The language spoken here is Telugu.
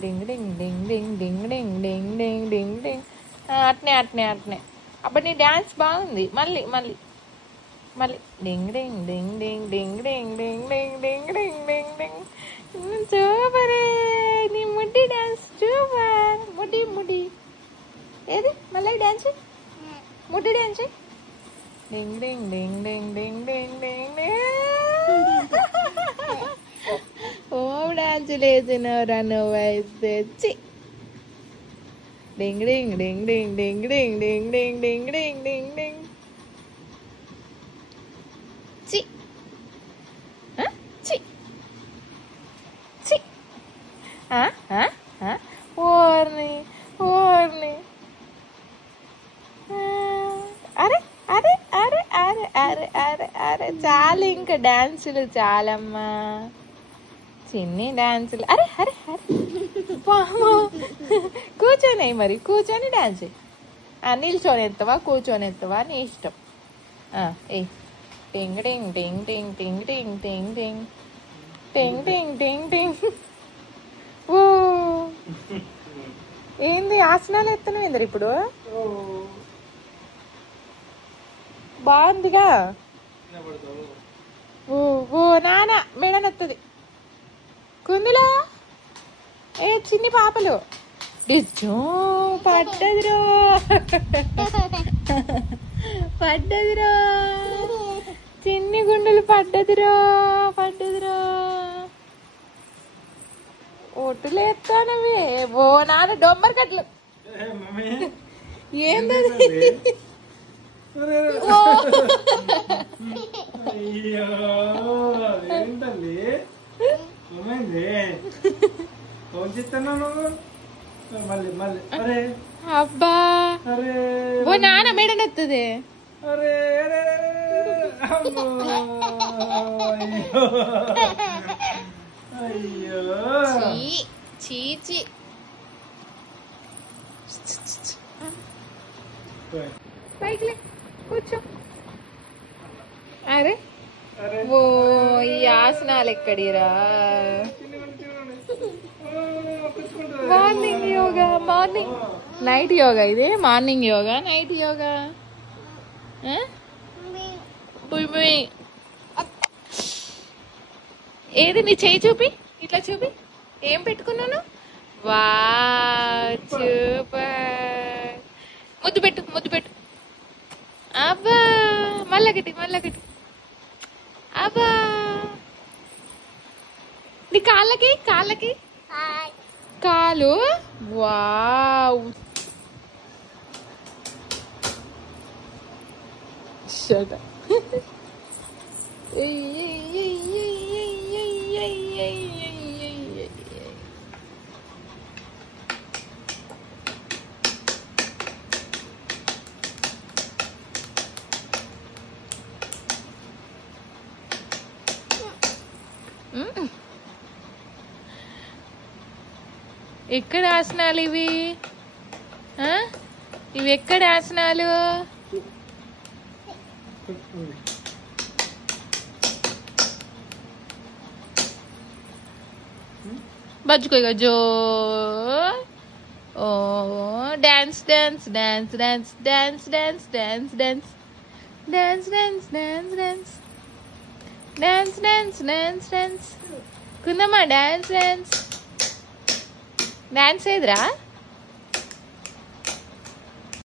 డింగ్ డింగ్ డింగ్ డింగ్ డింగ్ డింగ్ డింగ్ డింగ్ డింగ్ డింగ్. అట్నే అట్నే అట్నే. అప్పుడు నీ డ్యాన్స్ బాగుంది. మళ్ళీ మళ్ళీ మళ్ళీ డింగ్ డింగ్ డింగ్ డింగ్ డింగ్ డింగ్ డింగ్ డింగ్ డింగ్ డింగ్ డింగ్ డింగ్. సూపరే, నీ ముడ్డి డ్యాన్స్ సూపర్. ముడి ముడి ఏది మళ్ళీ డ్యాన్స్, ముడ్డి డ్యాన్స్. డింగ్ డింగ్ డింగ్ డింగ్ డింగ్ డింగ్ డింగ్ డింగ్. ఓ డాన్స్ లేచినవరా నువ్వైతే. డింగ్ డింగ్ డింగ్ డింగ్ డింగ్ డింగ్ డింగ్ డింగ్ డింగ్ డింగ్ డింగ్ డింగ్. చి చి చి. ఓర్ని ఓర్ని. అరే అరే అరే అరే అరే అరే అరే చాలు ఇంకా డాన్సులు చాలమ్మా, చిన్ని డాన్సులు. అరే అరే అరే కూర్చొని మరి కూర్చొని డాన్స్. నిల్చొని ఎత్తవా కూర్చొని ఎత్తవా నీ ఇష్టం. ఏ టింగ్ టింగ్ టింగ్ టింగ్ టింగ్ టింగ్ టింగ్ టింగ్ టింగ్ టింగ్ టింగ్ టింగ్. ఓ ఏంది ఆసనాలు ఎత్తనం ఏందరు ఇప్పుడు? బాగుందిగా. ఓ ఓ నాన్న మెడనెత్తది కుందులో. ఏ చిన్ని పాపలు డిజో పడ్డదిరో పడ్డదిరో, చిన్ని గుండెలు పడ్డదిరో పడ్డదిరో. ఒట్టులు ఎత్తానవి. ఓ నాన్న డొమ్మర్ కట్లు. ఏంటది? అబ్బా ఓ నాన్న మేడనెత్తది. చీచి పైకి కూర్చో. అరే ఓ ఈ ఆసనాలు ఎక్కడిరా? Morning yoga, morning night yoga. ఇది మార్నింగ్ యోగా నైట్ యోగా. ఏది నీ చేయి చూపి, ఇట్లా చూపి. ఏం పెట్టుకున్నాను? వా సూపర్. ముద్దు పెట్టు ముద్దు పెట్టు. అబ్బా మళ్ళగటి మళ్ళగటి. అబ్బా నీ కాళ్ళకి కాళ్ళకి కాలు. Wow shut up. ఎక్కడ ఆసనాలు ఇవి? ఇవి ఎక్కడ ఆసనాలు? బజ్జుకోగా జో. ఓ dance dance dance dance dance dance dance dance dance dance dance dance dance dance dance dance. కుందమ్మా డాన్స్ డాన్స్ డాన్స్ ఏదిరా?